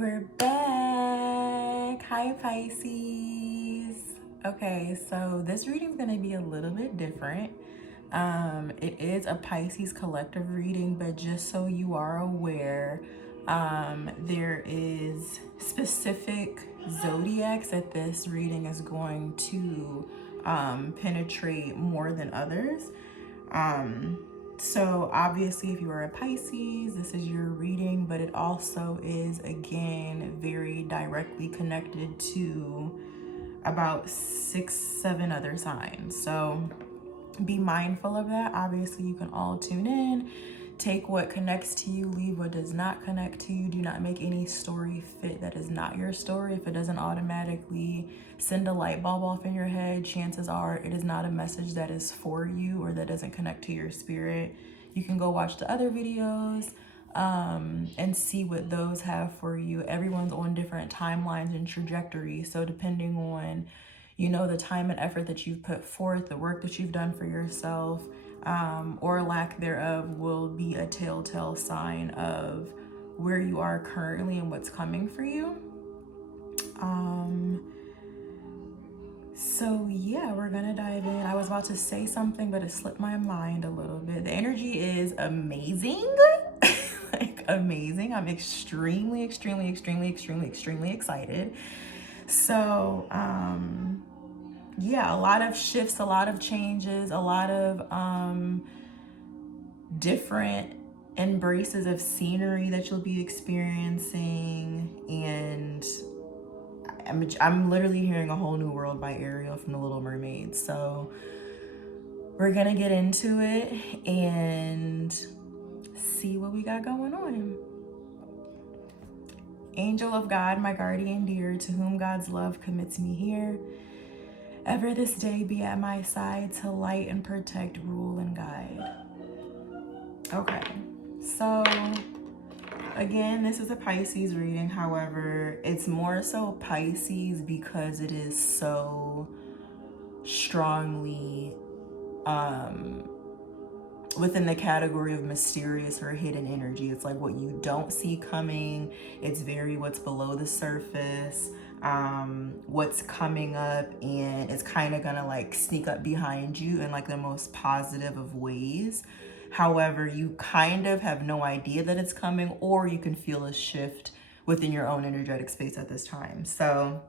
We're back. Hi, Pisces. Okay, so this reading is going to be a little bit different. It is a Pisces collective reading, but just so you are aware, there is specific zodiacs that this reading is going to penetrate more than others. So obviously if you are a Pisces, this is your reading, but it also is, again, very directly connected to about 6-7 other signs. So be mindful of that. Obviously you can all tune in, take what connects to you, leave what does not connect to you. Do not make any story fit that is not your story. If it doesn't automatically send a light bulb off in your head, chances are it is not a message that is for you or that doesn't connect to your spirit. You can go watch the other videos and see what those have for you. Everyone's on different timelines and trajectories, so depending on the time and effort that you've put forth, the work that you've done for yourself, or lack thereof, will be a telltale sign of where you are currently and what's coming for you. So yeah, we're gonna dive in. I was about to say something, but it slipped my mind a little bit. The energy is amazing. Like amazing. I'm extremely excited. So yeah, a lot of shifts, a lot of changes, a lot of different embraces of scenery that you'll be experiencing. And I'm literally hearing A Whole New World by Ariel from The Little Mermaid. So we're gonna get into it and see what we got going on. Angel of God, my guardian dear, to whom God's love commits me here, ever this day be at my side to light and protect, rule and guide. Okay, so again, this is a Pisces reading. However, it's more so Pisces because it is so strongly within the category of mysterious or hidden energy. It's like what you don't see coming. It's very what's below the surface, what's coming up, and it's kind of gonna like sneak up behind you in like the most positive of ways. However, you kind of have no idea that it's coming, or you can feel a shift within your own energetic space at this time. So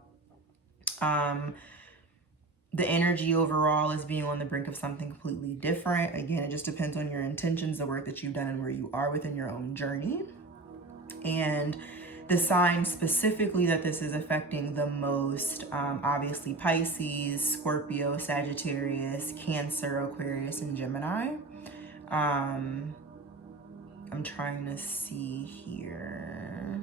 the energy overall is being on the brink of something completely different. Again, it just depends on your intentions, the work that you've done, and where you are within your own journey. And the sign specifically that this is affecting the most, obviously Pisces, Scorpio, Sagittarius, Cancer, Aquarius, and Gemini. I'm trying to see here.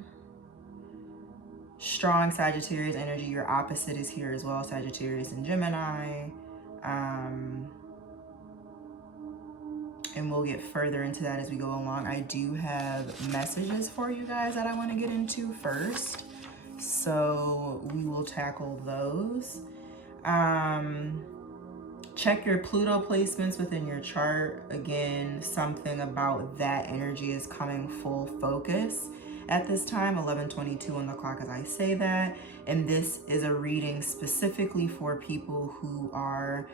Strong Sagittarius energy. Your opposite is here as well, Sagittarius and Gemini. And we'll get further into that as we go along. I do have messages for you guys that I want to get into first, so we will tackle those. Check your Pluto placements within your chart. Again, something about that energy is coming full focus at this time, 11:22 on the clock as I say that. And this is a reading specifically for people who are,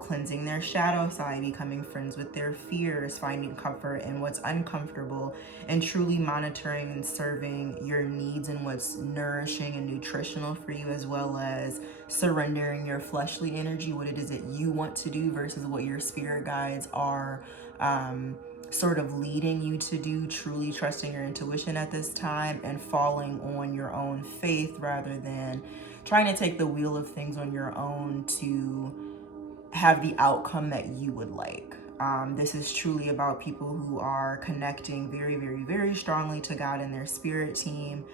cleansing their shadow side, becoming friends with their fears, finding comfort in what's uncomfortable, and truly monitoring and serving your needs and what's nourishing and nutritional for you, as well as surrendering your fleshly energy, what it is that you want to do versus what your spirit guides are sort of leading you to do, truly trusting your intuition at this time and falling on your own faith rather than trying to take the wheel of things on your own to have the outcome that you would like. This is truly about people who are connecting very strongly to God and their spirit team,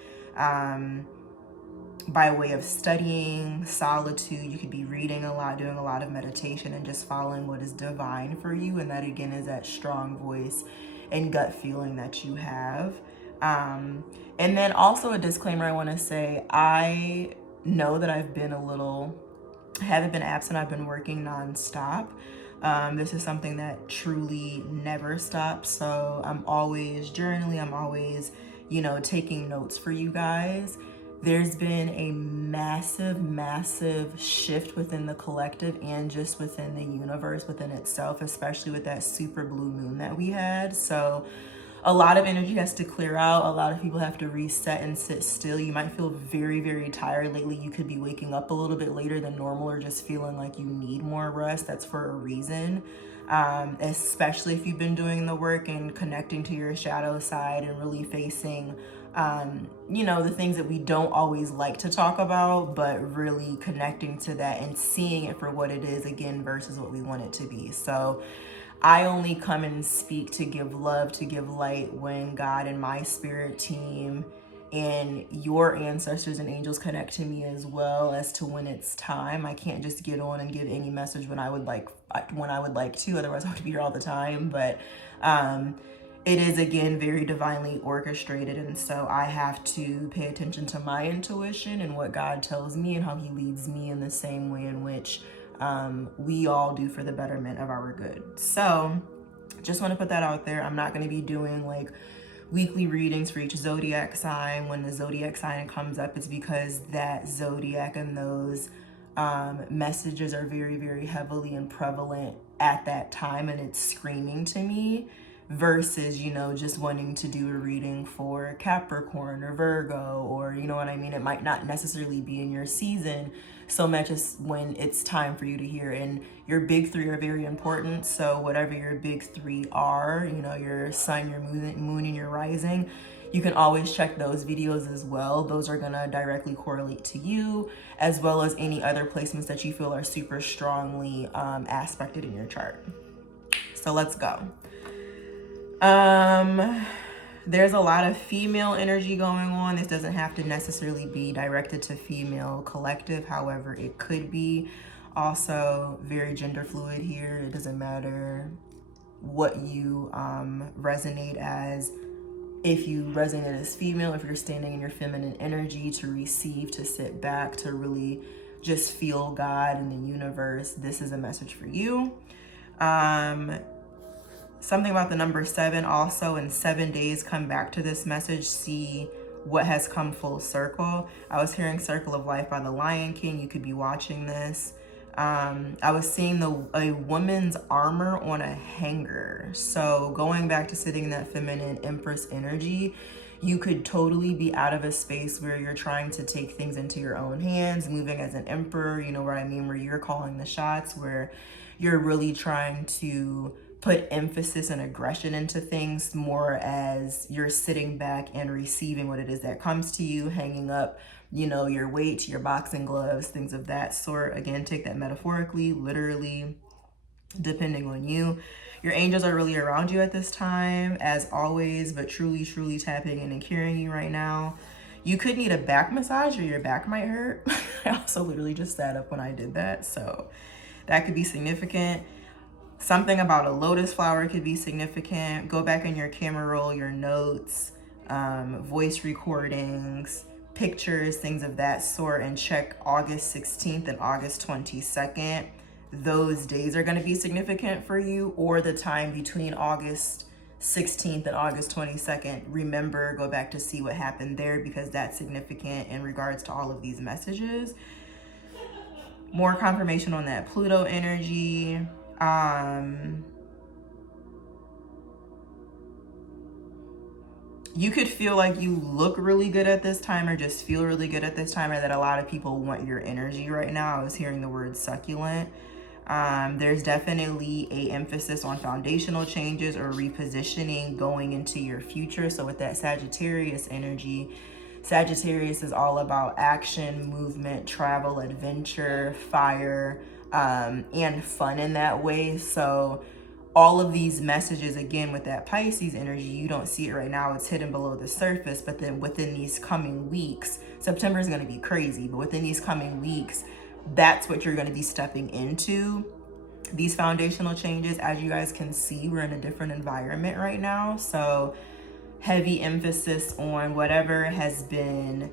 by way of studying, solitude. You could be reading a lot, doing a lot of meditation, and just following what is divine for you. And that again is that strong voice and gut feeling that you have. And then also a disclaimer I want to say, I know that I haven't been absent. I've been working nonstop. This is something that truly never stops. So I'm always journaling. I'm always, taking notes for you guys. There's been a massive shift within the collective and just within the universe within itself, especially with that super blue moon that we had. So a lot of energy has to clear out. A lot of people have to reset and sit still. You might feel very tired lately. You could be waking up a little bit later than normal or just feeling like you need more rest. That's for a reason. Especially if you've been doing the work and connecting to your shadow side and really facing the things that we don't always like to talk about, but really connecting to that and seeing it for what it is again versus what we want it to be. So I only come and speak to give love, to give light when God and my spirit team and your ancestors and angels connect to me as well as to when it's time. I can't just get on and give any message when I would like to, otherwise I have to be here all the time. But it is again very divinely orchestrated, and so I have to pay attention to my intuition and what God tells me and how he leads me in the same way in which we all do for the betterment of our good. So just want to put that out there. I'm not going to be doing like weekly readings for each zodiac sign. When the zodiac sign comes up, it's because that zodiac and those messages are very heavily and prevalent at that time, and it's screaming to me, versus just wanting to do a reading for Capricorn or Virgo, or what I mean. It might not necessarily be in your season so much as when it's time for you to hear. And your big three are very important, so whatever your big three are, your sun, your moon and your rising, you can always check those videos as well. Those are gonna directly correlate to you, as well as any other placements that you feel are super strongly aspected in your chart. So let's go. There's a lot of female energy going on. This doesn't have to necessarily be directed to female collective. However, it could be. Also very gender fluid here. It doesn't matter what you resonate as. If you resonate as female, if you're standing in your feminine energy to receive, to sit back, to really just feel God and the universe, this is a message for you. Something about the number 7 also. In 7 days, come back to this message, see what has come full circle. I was hearing Circle of Life by the Lion King. You could be watching this. I was seeing a woman's armor on a hanger. So going back to sitting in that feminine Empress energy, you could totally be out of a space where you're trying to take things into your own hands, moving as an emperor, you know what I mean, where you're calling the shots, where you're really trying to put emphasis and aggression into things more as you're sitting back and receiving what it is that comes to you, hanging up, your weight, your boxing gloves, things of that sort. Again, take that metaphorically, literally, depending on you. Your angels are really around you at this time, as always, but truly tapping in and carrying you right now. You could need a back massage or your back might hurt. I also literally just sat up when I did that, so that could be significant. Something about a lotus flower could be significant. Go back in your camera roll, your notes, voice recordings, pictures, things of that sort, and check August 16th and August 22nd. Those days are going to be significant for you, or the time between August 16th and August 22nd. Remember, go back to see what happened there, because that's significant in regards to all of these messages. More confirmation on that Pluto energy. You could feel like you look really good at this time, or just feel really good at this time, or that a lot of people want your energy right now. I was hearing the word succulent. There's definitely a emphasis on foundational changes or repositioning going into your future. So with that Sagittarius energy, Sagittarius is all about action, movement, travel, adventure, fire, and fun in that way. So all of these messages, again, with that Pisces energy, you don't see it right now. It's hidden below the surface. But then within these coming weeks, September is going to be crazy, but within these coming weeks, that's what you're going to be stepping into. These foundational changes, as you guys can see, we're in a different environment right now. So heavy emphasis on whatever has been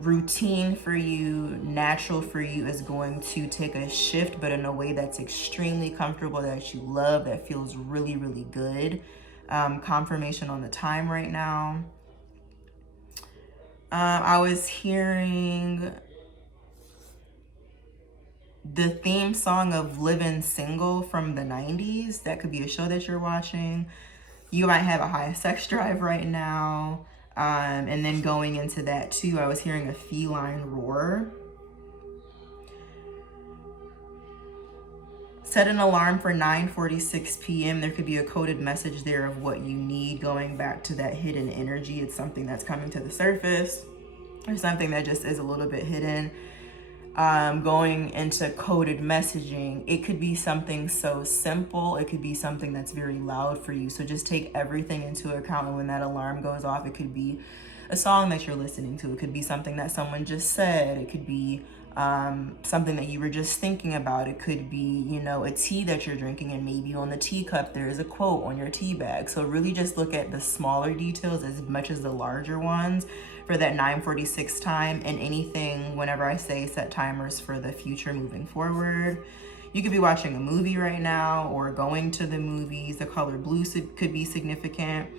routine for you, natural for you, is going to take a shift, but in a way that's extremely comfortable, that you love, that feels really good. Confirmation on the time right now. I was hearing the theme song of Living Single from the 90s. That could be a show that you're watching. You might have a high sex drive right now. And then going into that too, I was hearing a feline roar. Set an alarm for 9:46 p.m. There could be a coded message there of what you need, going back to that hidden energy. It's something that's coming to the surface, or something that just is a little bit hidden. Going into coded messaging, it could be something so simple, it could be something that's very loud for you. So just take everything into account, and when that alarm goes off, it could be a song that you're listening to, it could be something that someone just said, it could be something that you were just thinking about, it could be, you know, a tea that you're drinking, and maybe on the teacup there is a quote on your tea bag. So really just look at the smaller details as much as the larger ones for that 9:46 time. And anything, whenever I say set timers for the future moving forward, you could be watching a movie right now or going to the movies. The color blue could be significant.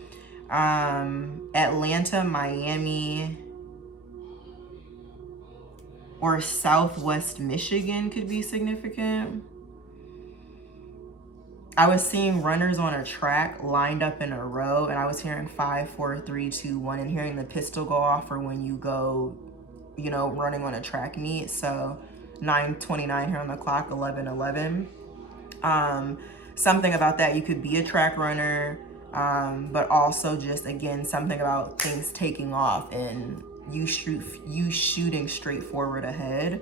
Atlanta, Miami, or Southwest Michigan could be significant. I was seeing runners on a track lined up in a row, and I was hearing 5, 4, 3, 2, 1, and hearing the pistol go off for when you go, you know, running on a track meet. So 9:29 here on the clock, 11:11. Something about that. You could be a track runner, but also just, again, something about things taking off and you shooting straight forward ahead.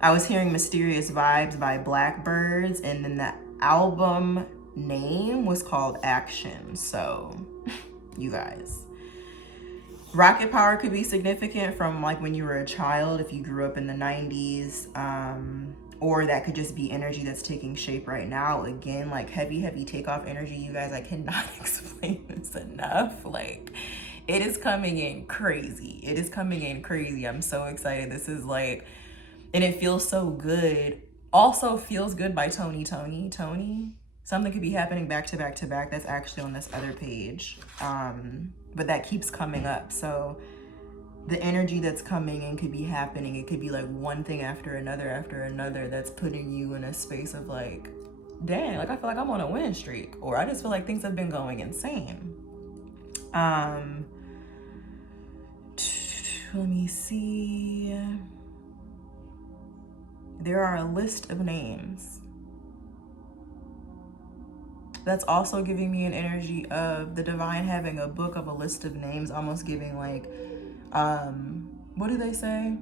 I was hearing Mysterious Vibes by Blackbirds, and then the album name was called Action. So you guys, rocket power could be significant from like when you were a child, if you grew up in the 90s, or that could just be energy that's taking shape right now. Again, like heavy takeoff energy. You guys, I cannot explain this enough. Like, it is coming in crazy. It is coming in crazy. I'm so excited. This is like, and it feels so good. Also Feels Good by Tony. Something could be happening back to back to back. That's actually on this other page. But that keeps coming up. So the energy that's coming in could be happening. It could be like one thing after another that's putting you in a space of like, dang, like I feel like I'm on a win streak, or I just feel like things have been going insane. Let me see. There are a list of names. That's also giving me an energy of the divine having a book of a list of names, almost giving like, what do they say?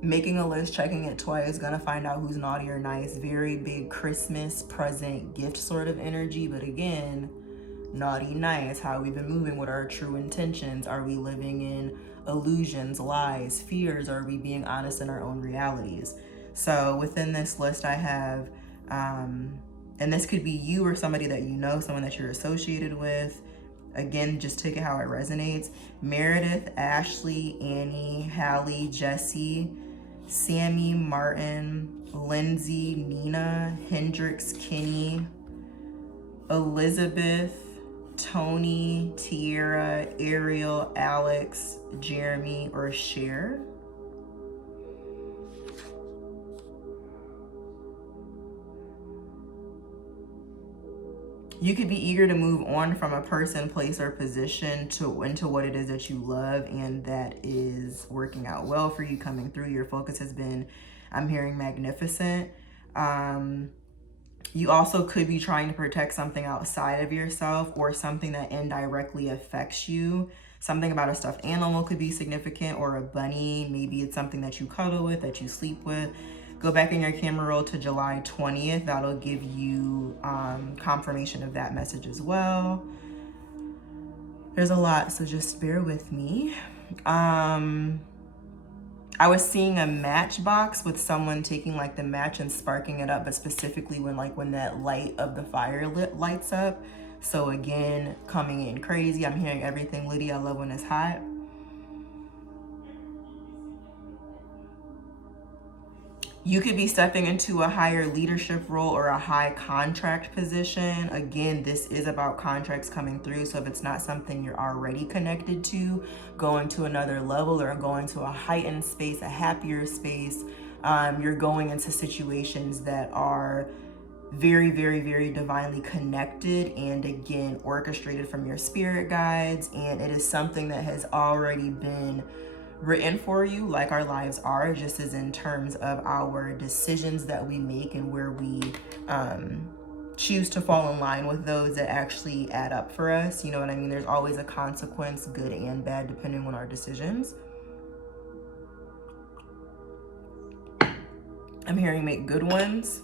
Making a list, checking it twice, gonna find out who's naughty or nice. Very big Christmas present gift sort of energy. But again, naughty, nice, how we've been moving, what are our true intentions? Are we living in illusions, lies, fears? Are we being honest in our own realities? So within this list I have, and this could be you or somebody that you know, someone that you're associated with. Again, just take it how it resonates. Meredith, Ashley, Annie, Hallie, Jesse, Sammy, Martin, Lindsay, Nina, Hendrix, Kenny, Elizabeth, Tony, Tierra, Ariel, Alex, Jeremy, or Cher. You could be eager to move on from a person, place, or position into what it is that you love, and that is working out well for you, coming through. Your focus has been, I'm hearing, magnificent. You also could be trying to protect something outside of yourself, or something that indirectly affects you. Something about a stuffed animal could be significant, or a bunny. Maybe it's something that you cuddle with, that you sleep with. Go back in your camera roll to July 20th. That'll give you confirmation of that message as well. There's a lot, so just bear with me. I was seeing a matchbox with someone taking like the match and sparking it up, but specifically when that light of the fire lights up. So again, coming in crazy. I'm hearing everything Lydia, I love when it's hot. You could be stepping into a higher leadership role or a high contract position. Again, this is about contracts coming through. So if it's not something you're already connected to, going to another level or going to a heightened space, a happier space, you're going into situations that are very, very, very divinely connected and again, orchestrated from your spirit guides. And it is something that has already been written for you, like our lives are, just as in terms of our decisions that we make and where we choose to fall in line with those that actually add up for us. You know what I mean? There's always a consequence, good and bad, depending on our decisions. I'm hearing make good ones.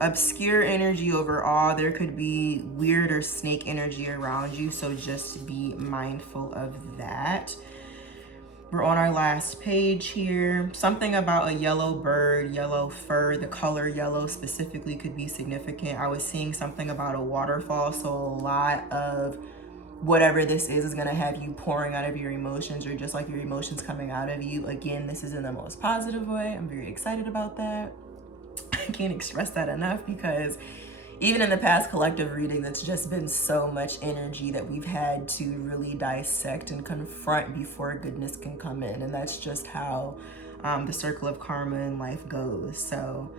Obscure energy overall. There could be weird or snake energy around you, so just be mindful of that. We're on our last page here. Something about a yellow bird, yellow fur. The color yellow specifically could be significant. I was seeing something about a waterfall, so a lot of whatever this is going to have you pouring out of your emotions, or just like your emotions coming out of you. Again, this is in the most positive way. I'm very excited about that. I can't express that enough, because even in the past collective readings, it's just been so much energy that we've had to really dissect and confront before goodness can come in. And that's just how the circle of karma in life goes. So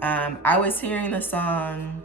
I was hearing the song,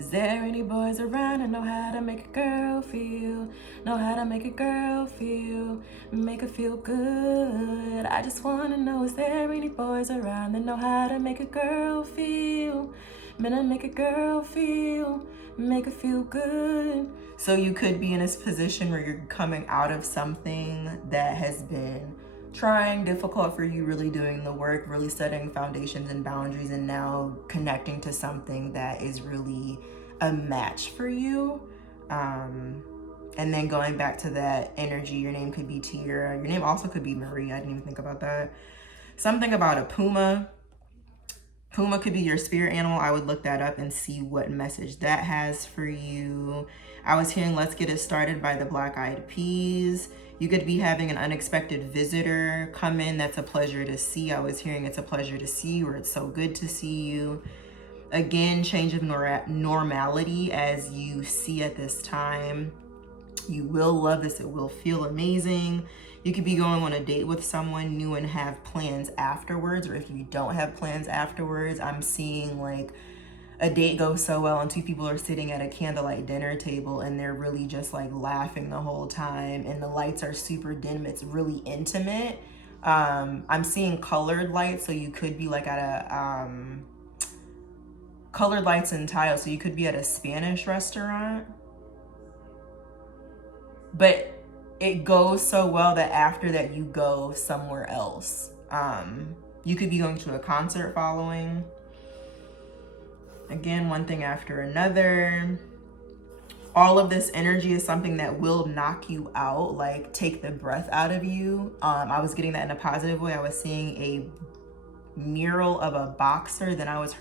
is there any boys around that know how to make a girl feel? Know how to make a girl feel, make her feel good. I just want to know, is there any boys around that know how to make a girl feel? Make a girl feel, make her feel good. So you could be in this position where you're coming out of something that has been trying, difficult for you, really doing the work, really setting foundations and boundaries, and now connecting to something that is really a match for you. And then going back to that energy, your name could be Tiara. Your name also could be Marie. I didn't even think about that. Something about a puma. Puma could be your spirit animal. I would look that up and see what message that has for you. I was hearing Let's Get It Started by the Black Eyed Peas. You could be having an unexpected visitor come in. That's a pleasure to see. I was hearing it's a pleasure to see you, or it's so good to see you. Again, change of normality as you see at this time. You will love this. It will feel amazing. You could be going on a date with someone new and have plans afterwards, or if you don't have plans afterwards, I'm seeing like a date goes so well and two people are sitting at a candlelight dinner table and they're really just like laughing the whole time and the lights are super dim. It's really intimate. I'm seeing colored lights, so you could be like at a colored lights and tiles, so you could be at a Spanish restaurant. But it goes so well that after that you go somewhere else. You could be going to a concert following. Again, one thing after another. All of this energy is something that will knock you out, like take the breath out of you. I was getting that in a positive way. I was seeing a mural of a boxer, then I was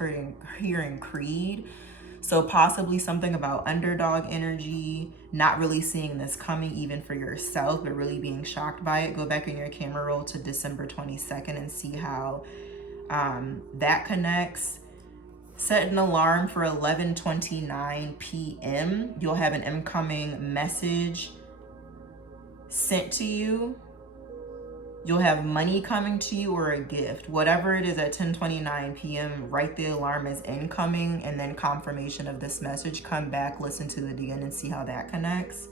hearing Creed. So possibly something about underdog energy, not really seeing this coming even for yourself, but really being shocked by it. Go back in your camera roll to December 22nd and see how that connects. Set an alarm for 11:29 p.m. You'll have an incoming message sent to you. You'll have money coming to you or a gift. Whatever it is at 10:29 p.m., write the alarm as incoming and then confirmation of this message. Come back, listen to it again and see how that connects.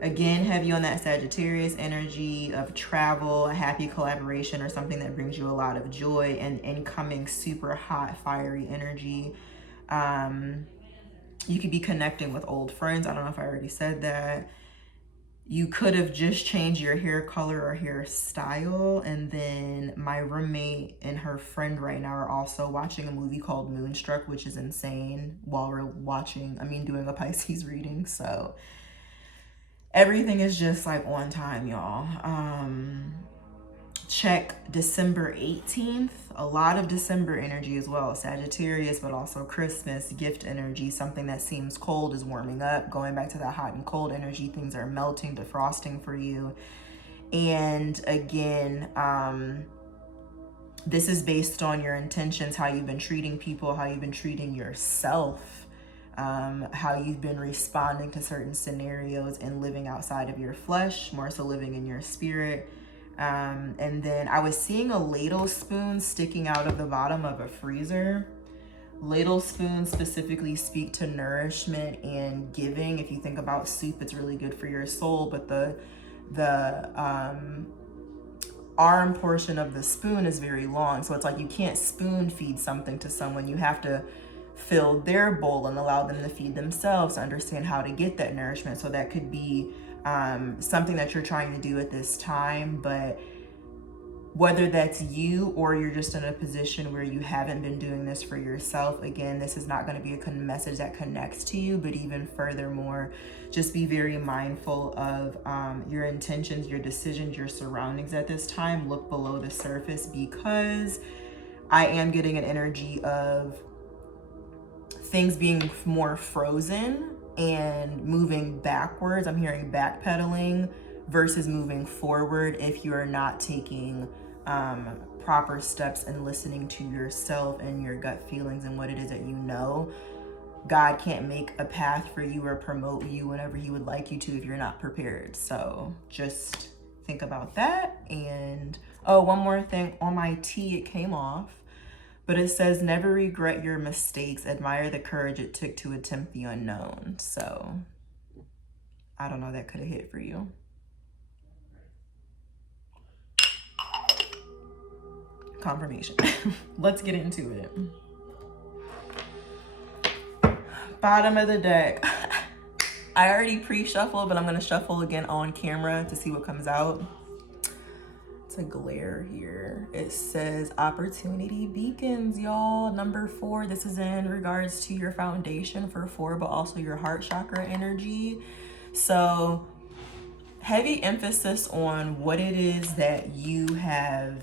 Again, have you on that Sagittarius energy of travel, a happy collaboration, or something that brings you a lot of joy, and incoming super hot, fiery energy. You could be connecting with old friends. I don't know if I already said that. You could have just changed your hair color or hairstyle. And then my roommate and her friend right now are also watching a movie called Moonstruck, which is insane, while we're doing a Pisces reading. So everything is just like on time, y'all. Check December 18th. A lot of December energy as well. Sagittarius, but also Christmas, gift energy. Something that seems cold is warming up. Going back to that hot and cold energy, things are melting, defrosting for you. And again, this is based on your intentions, how you've been treating people, how you've been treating yourself, how you've been responding to certain scenarios and living outside of your flesh, more so living in your spirit. And then I was seeing a ladle spoon sticking out of the bottom of a freezer. Ladle spoons specifically speak to nourishment and giving. If you think about soup, it's really good for your soul, but the arm portion of the spoon is very long. So it's like you can't spoon feed something to someone. You have to fill their bowl and allow them to feed themselves to understand how to get that nourishment. So that could be something that you're trying to do at this time. But whether that's you or you're just in a position where you haven't been doing this for yourself, again, this is not going to be a message that connects to you. But even furthermore, just be very mindful of your intentions, your decisions, your surroundings at this time. Look below the surface, because I am getting an energy of things being more frozen and moving backwards. I'm hearing backpedaling versus moving forward if you are not taking proper steps and listening to yourself and your gut feelings and what it is that you know. God can't make a path for you or promote you whenever he would like you to if you're not prepared. So just think about that. And oh, one more thing, on my tea it came off, but it says never regret your mistakes, admire the courage it took to attempt the unknown. So I don't know, that could have hit for you. Confirmation. Let's get into it. Bottom of the deck. I already pre-shuffled, but I'm gonna shuffle again on camera to see what comes out. It's a glare here. It says opportunity beacons, y'all. Number 4, this is in regards to your foundation for 4, but also your heart chakra energy. So heavy emphasis on what it is that you have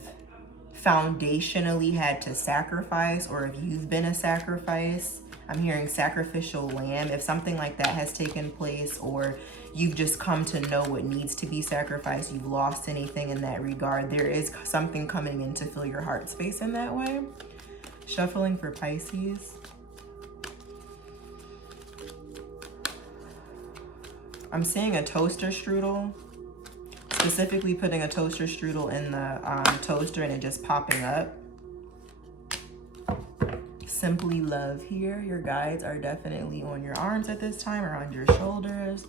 foundationally had to sacrifice, or if you've been a sacrifice. I'm hearing sacrificial lamb. If something like that has taken place, or you've just come to know what needs to be sacrificed, you've lost anything in that regard, there is something coming in to fill your heart space in that way. Shuffling for Pisces. I'm seeing a toaster strudel. Specifically putting a toaster strudel in the toaster and it just popping up. Simply love here. Your guides are definitely on your arms at this time or on your shoulders.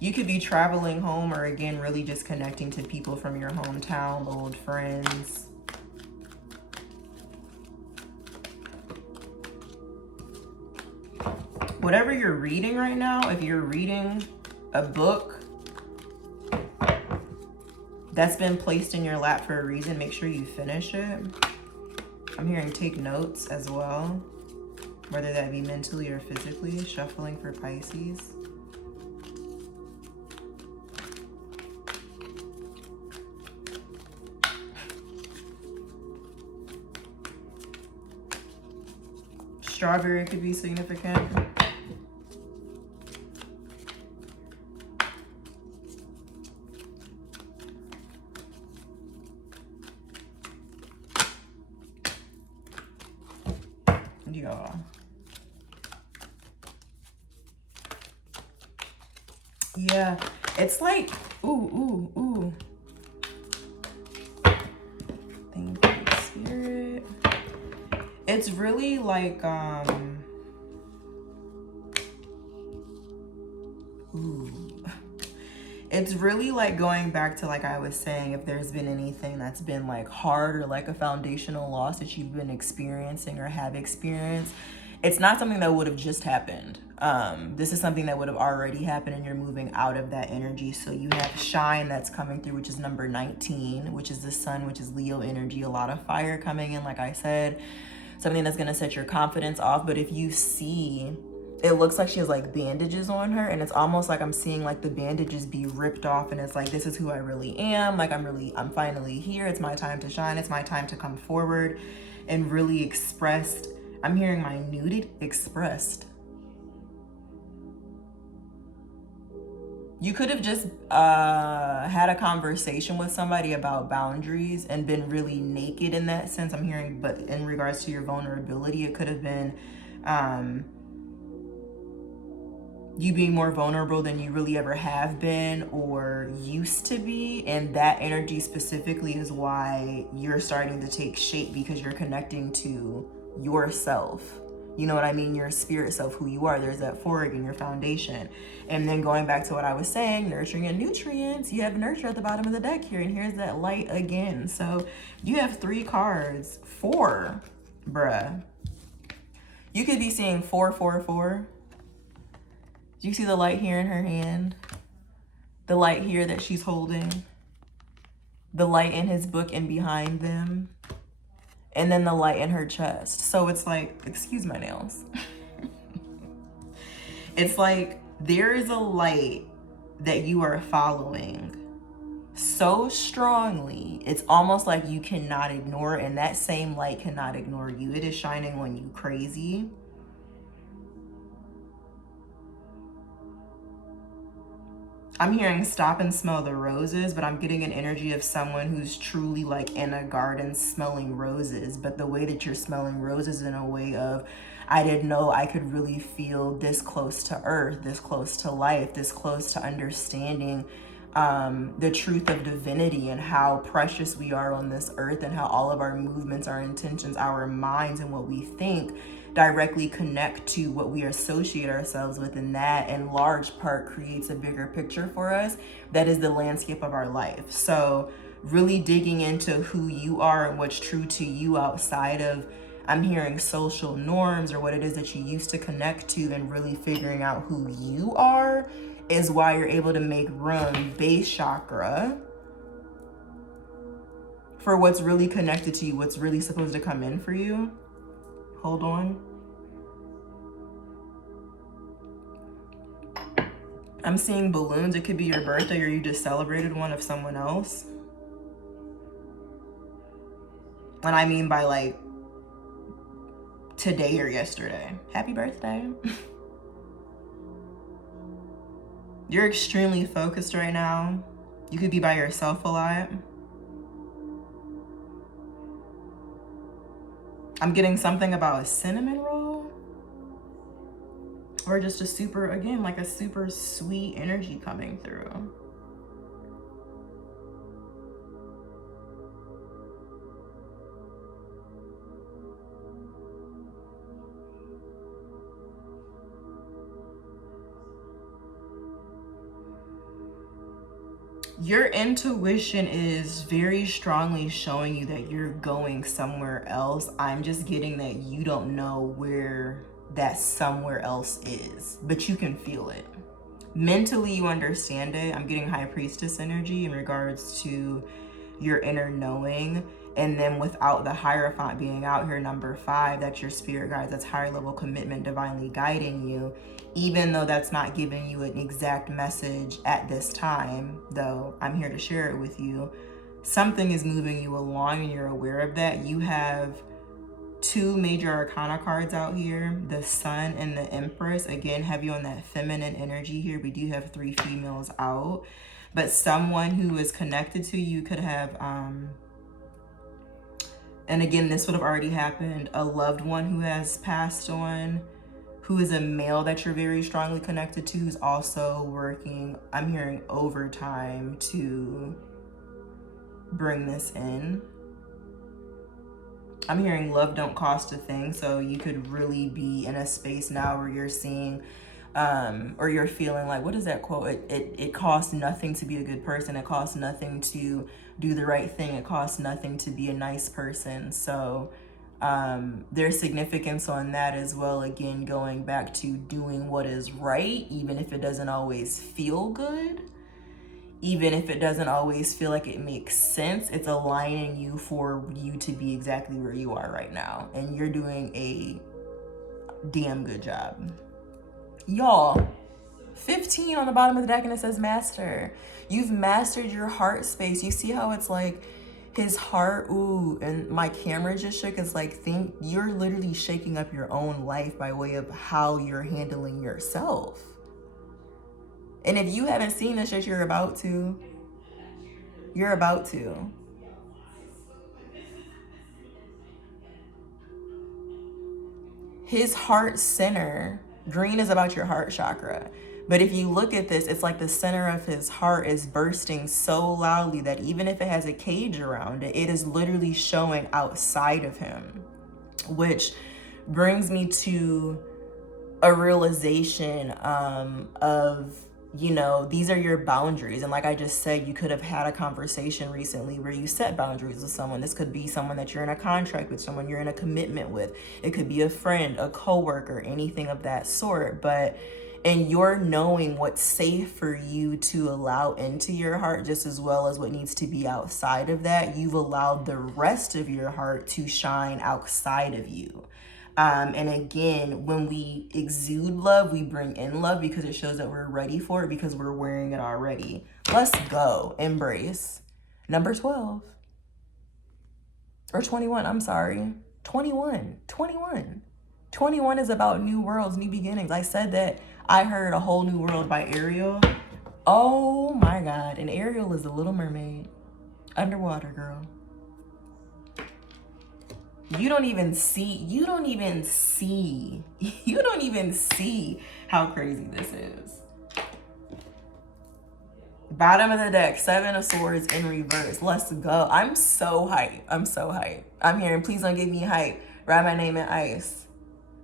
You could be traveling home, or again, really just connecting to people from your hometown, old friends. Whatever you're reading right now, if you're reading a book that's been placed in your lap for a reason, make sure you finish it. I'm hearing take notes as well, whether that be mentally or physically. Shuffling for Pisces. Strawberry could be significant. Y'all. Yeah, it's like, ooh. Thank you, Spirit. It's really like, it's really like going back to, like I was saying, if there's been anything that's been like hard or like a foundational loss that you've been experiencing or have experienced, it's not something that would have just happened. This is something that would have already happened, and you're moving out of that energy. So you have shine that's coming through, which is number 19, which is the sun, which is Leo energy. A lot of fire coming in, like I said, something that's going to set your confidence off. But if you see, it looks like she has like bandages on her, and it's almost like I'm seeing like the bandages be ripped off, and it's like, this is who I really am. Like I'm finally here. It's my time to shine. It's my time to come forward and really expressed. I'm hearing my nudity expressed. You could have just had a conversation with somebody about boundaries and been really naked in that sense, I'm hearing. But in regards to your vulnerability, it could have been you being more vulnerable than you really ever have been or used to be. And that energy specifically is why you're starting to take shape, because you're connecting to yourself. You know what I mean? Your spirit self, who you are. There's that fork in your foundation. And then going back to what I was saying, nurturing and nutrients, you have nurture at the bottom of the deck here. And here's that light again. So you have 3 cards. 4, bruh. You could be seeing 444. Do you see the light here in her hand? The light here that she's holding? The light in his book and behind them? And then the light in her chest. So it's like, excuse my nails. It's like there is a light that you are following so strongly, it's almost like you cannot ignore it, and that same light cannot ignore you. It is shining on you crazy. I'm hearing stop and smell the roses, but I'm getting an energy of someone who's truly like in a garden smelling roses. But the way that you're smelling roses in a way of, I didn't know I could really feel this close to earth, this close to life, this close to understanding the truth of divinity and how precious we are on this earth, and how all of our movements, our intentions, our minds, and what we think directly connect to what we associate ourselves with, and that in large part creates a bigger picture for us that is the landscape of our life. So really digging into who you are and what's true to you outside of, I'm hearing, social norms or what it is that you used to connect to, and really figuring out who you are is why you're able to make room, base chakra, for what's really connected to you, what's really supposed to come in for you. Hold on. I'm seeing balloons. It could be your birthday, or you just celebrated one of someone else. And I mean by like today or yesterday. Happy birthday. You're extremely focused right now. You could be by yourself a lot. I'm getting something about a cinnamon roll, or just a super, again, like a super sweet energy coming through. Your intuition is very strongly showing you that you're going somewhere else. I'm just getting that you don't know where that somewhere else is, but you can feel it. Mentally, you understand it. I'm getting High Priestess energy in regards to your inner knowing. And then without the Hierophant being out here, number 5, that's your spirit guides. That's higher level commitment, divinely guiding you. Even though that's not giving you an exact message at this time, though I'm here to share it with you, something is moving you along and you're aware of that. You have 2 major arcana cards out here, the Sun and the Empress. Again, heavy on that feminine energy here. We do have 3 females out, but someone who is connected to you could have, and again, this would have already happened, a loved one who has passed on, who is a male that you're very strongly connected to, who's also working, I'm hearing, overtime to bring this in. I'm hearing love don't cost a thing. So you could really be in a space now where you're seeing, or you're feeling like, what is that quote? It costs nothing to be a good person. It costs nothing to do the right thing. It costs nothing to be a nice person. So there's significance on that as well. Again, going back to doing what is right, even if it doesn't always feel good, even if it doesn't always feel like it makes sense, it's aligning you for you to be exactly where you are right now. And you're doing a damn good job. Y'all, 15 on the bottom of the deck, and it says master. You've mastered your heart space. You see how it's like his heart, ooh, and my camera just shook. It's like, think you're literally shaking up your own life by way of how you're handling yourself. And if you haven't seen this shit, you're about to. You're about to. His heart center, green is about your heart chakra. But if you look at this, it's like the center of his heart is bursting so loudly that even if it has a cage around it, it is literally showing outside of him. Which brings me to a realization of, you know, these are your boundaries. And like I just said, you could have had a conversation recently where you set boundaries with someone. This could be someone that you're in a contract with, someone you're in a commitment with. It could be a friend, a coworker, anything of that sort. But in your knowing what's safe for you to allow into your heart, just as well as what needs to be outside of that, you've allowed the rest of your heart to shine outside of you. And again, when we exude love, we bring in love because it shows that we're ready for it because we're wearing it already. Let's go. Embrace. Number 12. Or 21, I'm sorry. 21. 21. 21 is about new worlds, new beginnings. I said that I heard A Whole New World by Ariel. Oh my God. And Ariel is the Little Mermaid. Underwater girl. You don't even see how crazy this is. Bottom of the deck, 7 of Swords in reverse. Let's go. I'm so hyped. I'm hearing, please don't give me hype. Write my name in ice.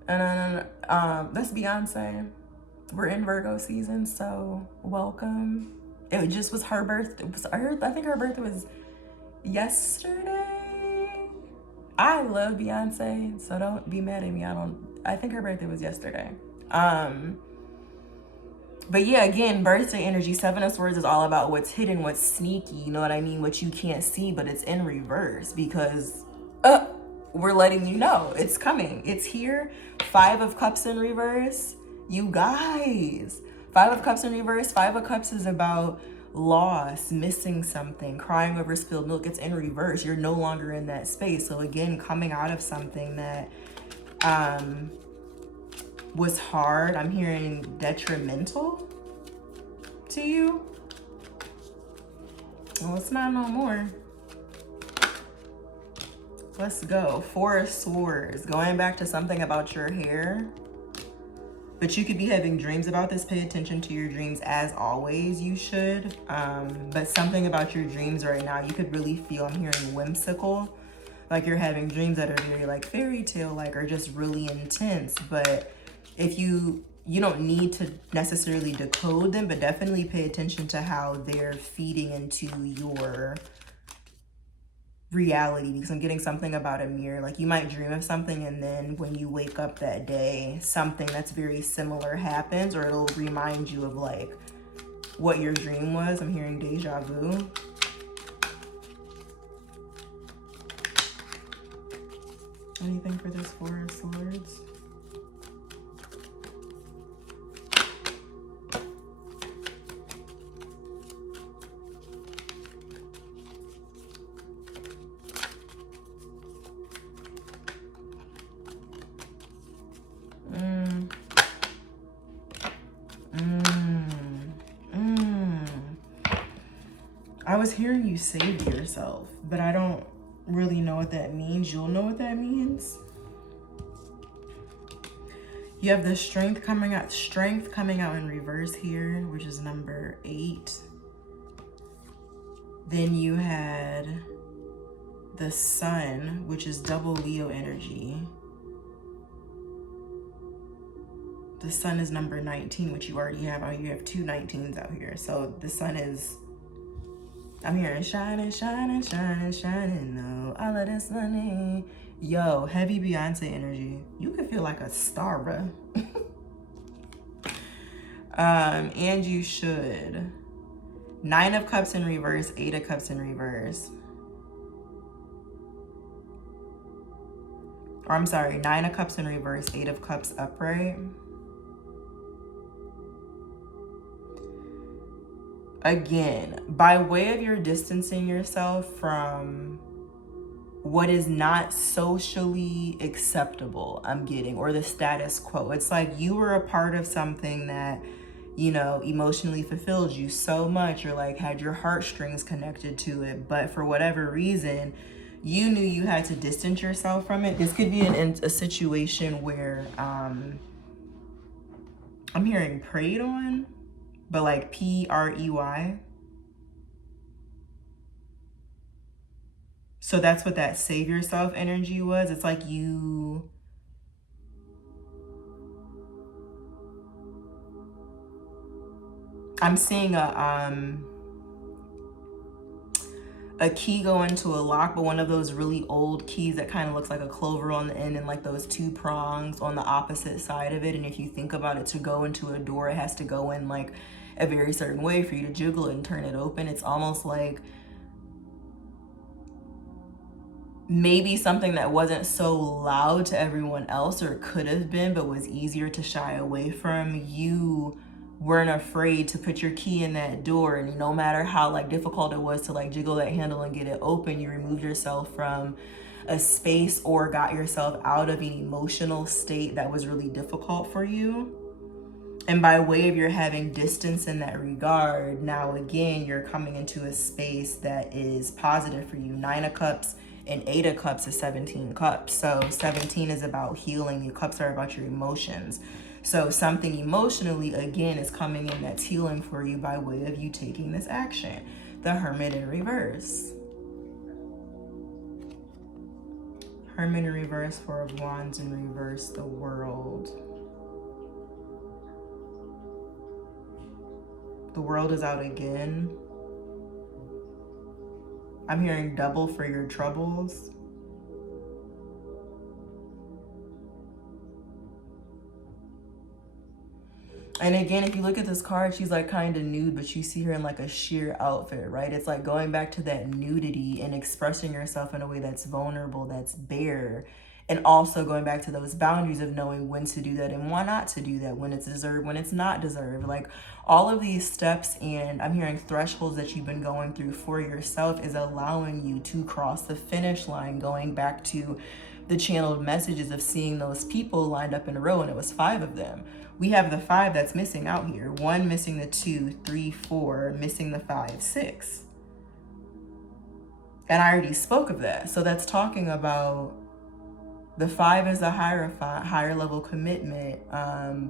That's Beyonce. We're in Virgo season, so welcome. It just was her birthday. I think her birthday was yesterday. I love Beyonce, so don't be mad at me. I think her birthday was yesterday. But yeah, again, birthday energy, 7 of Swords is all about what's hidden, what's sneaky, you know what I mean? What you can't see, but it's in reverse because we're letting you know it's coming. It's here. 5 of Cups in reverse. You guys, 5 of Cups in reverse. 5 of Cups is about loss, missing something, crying over spilled milk. It's in reverse. You're no longer in that space. So again, coming out of something that was hard, I'm hearing detrimental to you. Well, it's not no more. Let's go. 4 of Swords, going back to something about your hair. But you could be having dreams about this. Pay attention to your dreams as always, you should. But something about your dreams right now, you could really feel, I'm hearing whimsical. Like you're having dreams that are very like fairy tale like or just really intense. But if you don't need to necessarily decode them, but definitely pay attention to how they're feeding into your reality, because I'm getting something about a mirror. Like you might dream of something and then when you wake up that day, something that's very similar happens, or it'll remind you of like what your dream was. I'm hearing deja vu. Anything for this 4 of Swords? I was hearing you save yourself, but I don't really know what that means. You'll know what that means. You have the strength coming out in reverse here, which is number 8. Then you had the Sun, which is double Leo energy. The Sun is number 19, which you already have. You have 2 19s out here. So the Sun is, I'm hearing shining, shining, shining, shining, no, all of this money. Yo, heavy Beyonce energy. You could feel like a star, bro. And you should. 9 of Cups in reverse, 8 of Cups in reverse. Or I'm sorry, 9 of Cups in reverse, 8 of Cups upright. Again, by way of your distancing yourself from what is not socially acceptable, I'm getting, or the status quo. It's like you were a part of something that you know, emotionally fulfilled you so much, or like had your heartstrings connected to it, but for whatever reason, you knew you had to distance yourself from it. This could be a situation where I'm hearing preyed on, but like Prey. So that's what that save yourself energy was. It's like I'm seeing a key go into a lock, but one of those really old keys that kind of looks like a clover on the end and like those two prongs on the opposite side of it. And if you think about it, to go into a door, it has to go in like a very certain way for you to jiggle it and turn it open. It's almost like maybe something that wasn't so loud to everyone else, or it could have been, but was easier to shy away from. You weren't afraid to put your key in that door, and no matter how like difficult it was to like jiggle that handle and get it open, you removed yourself from a space or got yourself out of an emotional state that was really difficult for you. And by way of your having distance in that regard, now again, you're coming into a space that is positive for you. 9 of Cups and 8 of Cups is 17 cups. So 17 is about healing. Your cups are about your emotions. So something emotionally, again, is coming in that's healing for you by way of you taking this action. The Hermit in reverse. Hermit in reverse, 4 of Wands in reverse, the World. The World is out again. I'm hearing double for your troubles. And again, if you look at this card, she's like kind of nude, but you see her in like a sheer outfit, right? It's like going back to that nudity and expressing yourself in a way that's vulnerable, that's bare. And also going back to those boundaries of knowing when to do that and why not to do that, when it's deserved, when it's not deserved. Like all of these steps, and I'm hearing thresholds that you've been going through for yourself, is allowing you to cross the finish line, going back to the channeled messages of seeing those people lined up in a row, and it was 5 of them. We have the 5 that's missing out here. 1 missing the 2, 3, 4, missing the 5, 6. And I already spoke of that. So that's talking about the 5 is the higher level commitment,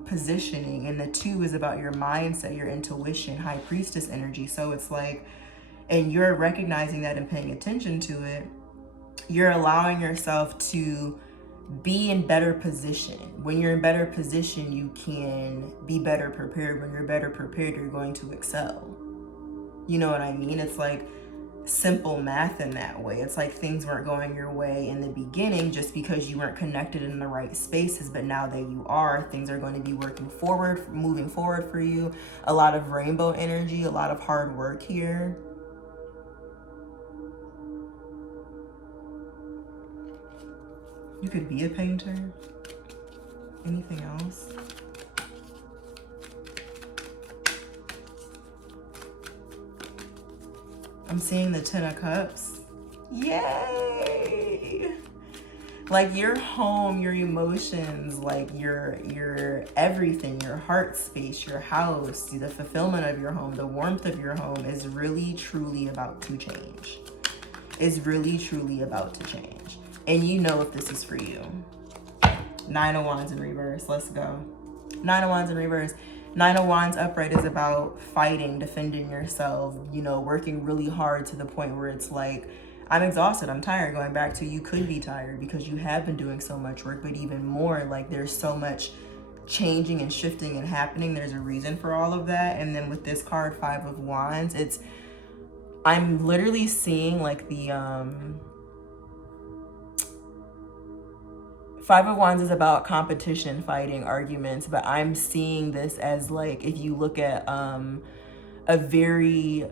positioning, and the 2 is about your mindset, your intuition, High Priestess energy. So it's like, and you're recognizing that and paying attention to it. You're allowing yourself to be in better position. When you're in better position, you can be better prepared. When you're better prepared, you're going to excel. You know what I mean? It's like simple math in that way. It's like things weren't going your way in the beginning just because you weren't connected in the right spaces, but now that you are, things are going to be working forward, moving forward for you. A lot of rainbow energy, a lot of hard work here. You could be a painter. Anything else? I'm seeing the 10 of Cups. Yay! Like your home, your emotions, like your everything, your heart space, your house, the fulfillment of your home, the warmth of your home is really truly about to change. Is really truly about to change. And you know if this is for you. 9 of Wands in reverse. Let's go. 9 of Wands in reverse. 9 of Wands upright is about fighting, defending yourself, you know, working really hard to the point where it's like, I'm exhausted, I'm tired. Going back to, you could be tired because you have been doing so much work, but even more, like there's so much changing and shifting and happening. There's a reason for all of that. And then with this card, 5 of Wands, I'm literally seeing like the 5 of Wands is about competition, fighting, arguments, but I'm seeing this as like, if you look at a very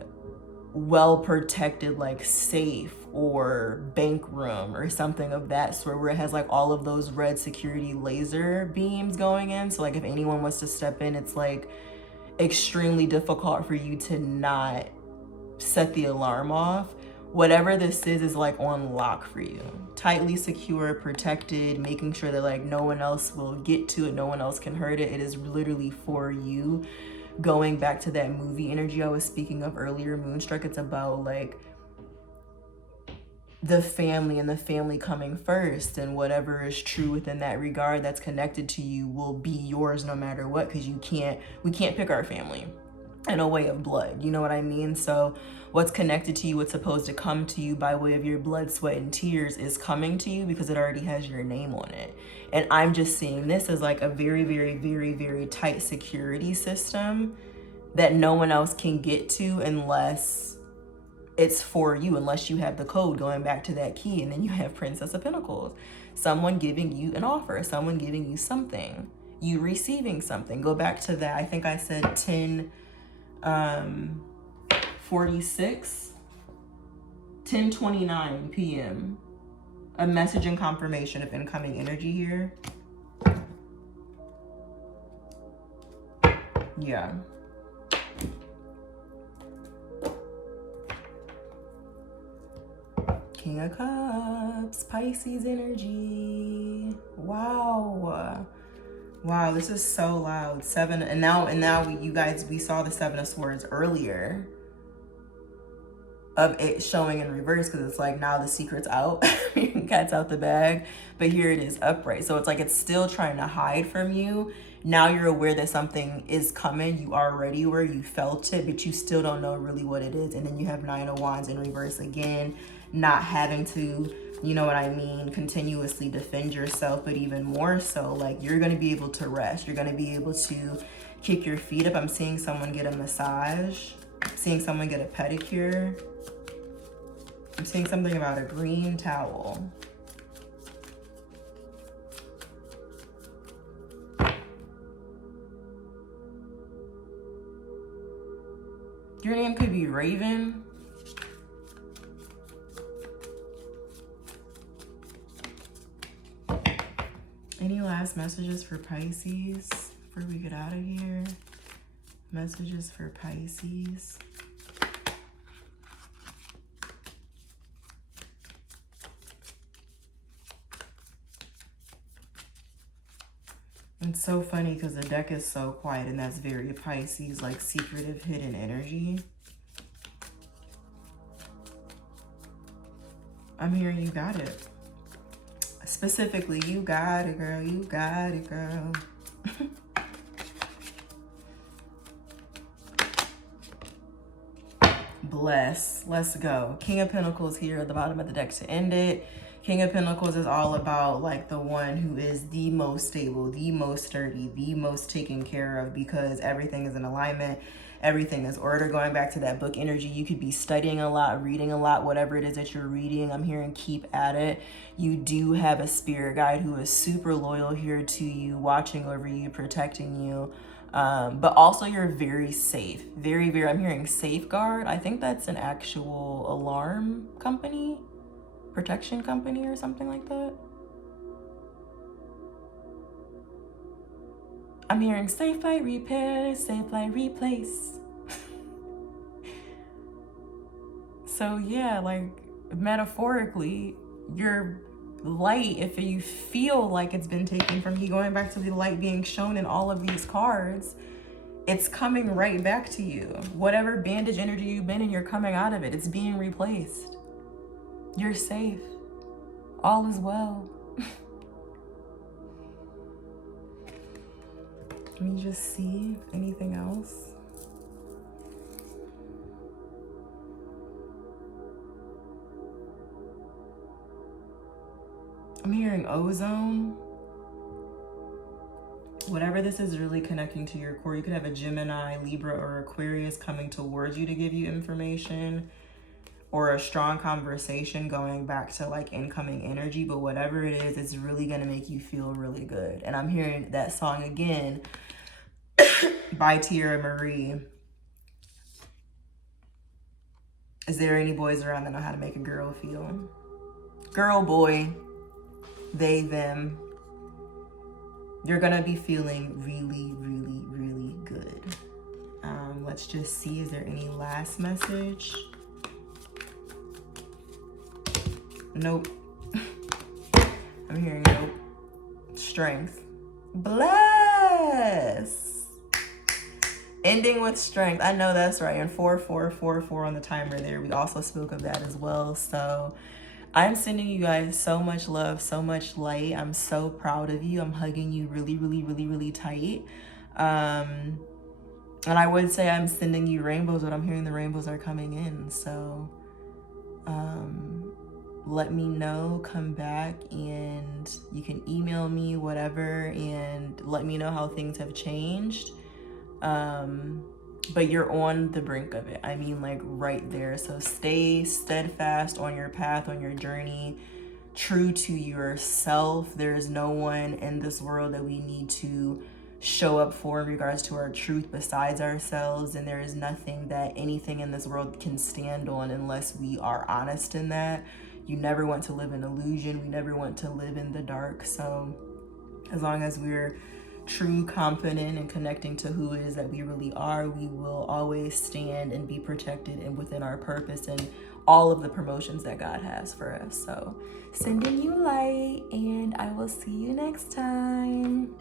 well protected like safe or bank room or something of that sort, where it has like all of those red security laser beams going in. So like if anyone was to step in, it's like extremely difficult for you to not set the alarm off. Whatever this is like on lock for you. Tightly secure, protected, making sure that like no one else will get to it, no one else can hurt it. It is literally for you. going back to that movie energy I was speaking of earlier, Moonstruck. It's about like the family and the family coming first, and whatever is true within that regard that's connected to you will be yours no matter what, because we can't pick our family in a way of blood, you know what I mean? So what's connected to you, what's supposed to come to you by way of your blood, sweat, and tears is coming to you because it already has your name on it. And I'm just seeing this as like a very, very, very, very tight security system that no one else can get to unless it's for you, unless you have the code, going back to that key. And then you have Princess of Pentacles, someone giving you an offer, someone giving you something, you receiving something. Go back to that, I think I said 10:46, 10:29 p.m. A message and confirmation of incoming energy here. Yeah. King of Cups, Pisces energy. Wow. Wow, this is so loud. Seven, and now you guys, we saw the Seven of Swords earlier of it showing in reverse, because it's like now the secret's out. Cat's out the bag, but here it is upright. So it's like it's still trying to hide from you. Now you're aware that something is coming. You already were, you felt it, but you still don't know really what it is. And then you have Nine of Wands in reverse again, not having to, you know what I mean, continuously defend yourself, but even more so, like you're going to be able to rest. You're going to be able to kick your feet up. I'm seeing someone get a massage, seeing someone get a pedicure. I'm seeing something about a green towel. Your name could be Raven. Any last messages for Pisces before we get out of here? Messages for Pisces. It's so funny because the deck is so quiet, and that's very Pisces, like secretive, hidden energy. I'm hearing you got it. Specifically, you got it, girl. You got it, girl. Bless. Let's go. King of Pentacles here at the bottom of the deck to end it. King of Pentacles is all about like the one who is the most stable, the most sturdy, the most taken care of, because everything is in alignment. Everything is order. Going back to that book energy, you could be studying a lot, reading a lot, whatever it is that you're reading. I'm hearing keep at it. You do have a spirit guide who is super loyal here to you, watching over you, protecting you. But also you're very safe. Very, very, I'm hearing safeguard. I think that's an actual alarm company, protection company or something like that. I'm hearing safe flight repair, safe flight replace. So yeah, like metaphorically, your light, if you feel like it's been taken from you, going back to the light being shown in all of these cards, it's coming right back to you. Whatever bandage energy you've been in, you're coming out of it. It's being replaced. You're safe. All is well. Let me just see anything else. I'm hearing ozone. Whatever this is really connecting to your core. You could have a Gemini, Libra, or Aquarius coming towards you to give you information, or a strong conversation going back to like incoming energy. But whatever it is, it's really going to make you feel really good. And I'm hearing that song again by Tierra Marie. Is there any boys around that know how to make a girl feel? Girl, boy, they, them. You're going to be feeling really, really, really good. Let's just see, is there any last message? Nope. I'm hearing nope. Strength. Bless. Ending with strength. I know that's right. And 4444 on the timer there. We also spoke of that as well. So I'm sending you guys so much love, so much light. I'm so proud of you. I'm hugging you really, really, really, really tight. And I would say I'm sending you rainbows, but I'm hearing the rainbows are coming in. So let me know, come back, and you can email me, whatever, and let me know how things have changed. But you're on the brink of it. I mean, like right there. So stay steadfast on your path, on your journey, true to yourself. There is no one in this world that we need to show up for in regards to our truth besides ourselves. And there is nothing that anything in this world can stand on unless we are honest in that. You never want to live in illusion. We never want to live in the dark. So as long as we're true, confident, and connecting to who it is that we really are, we will always stand and be protected and within our purpose and all of the promotions that God has for us. So sending you light, and I will see you next time.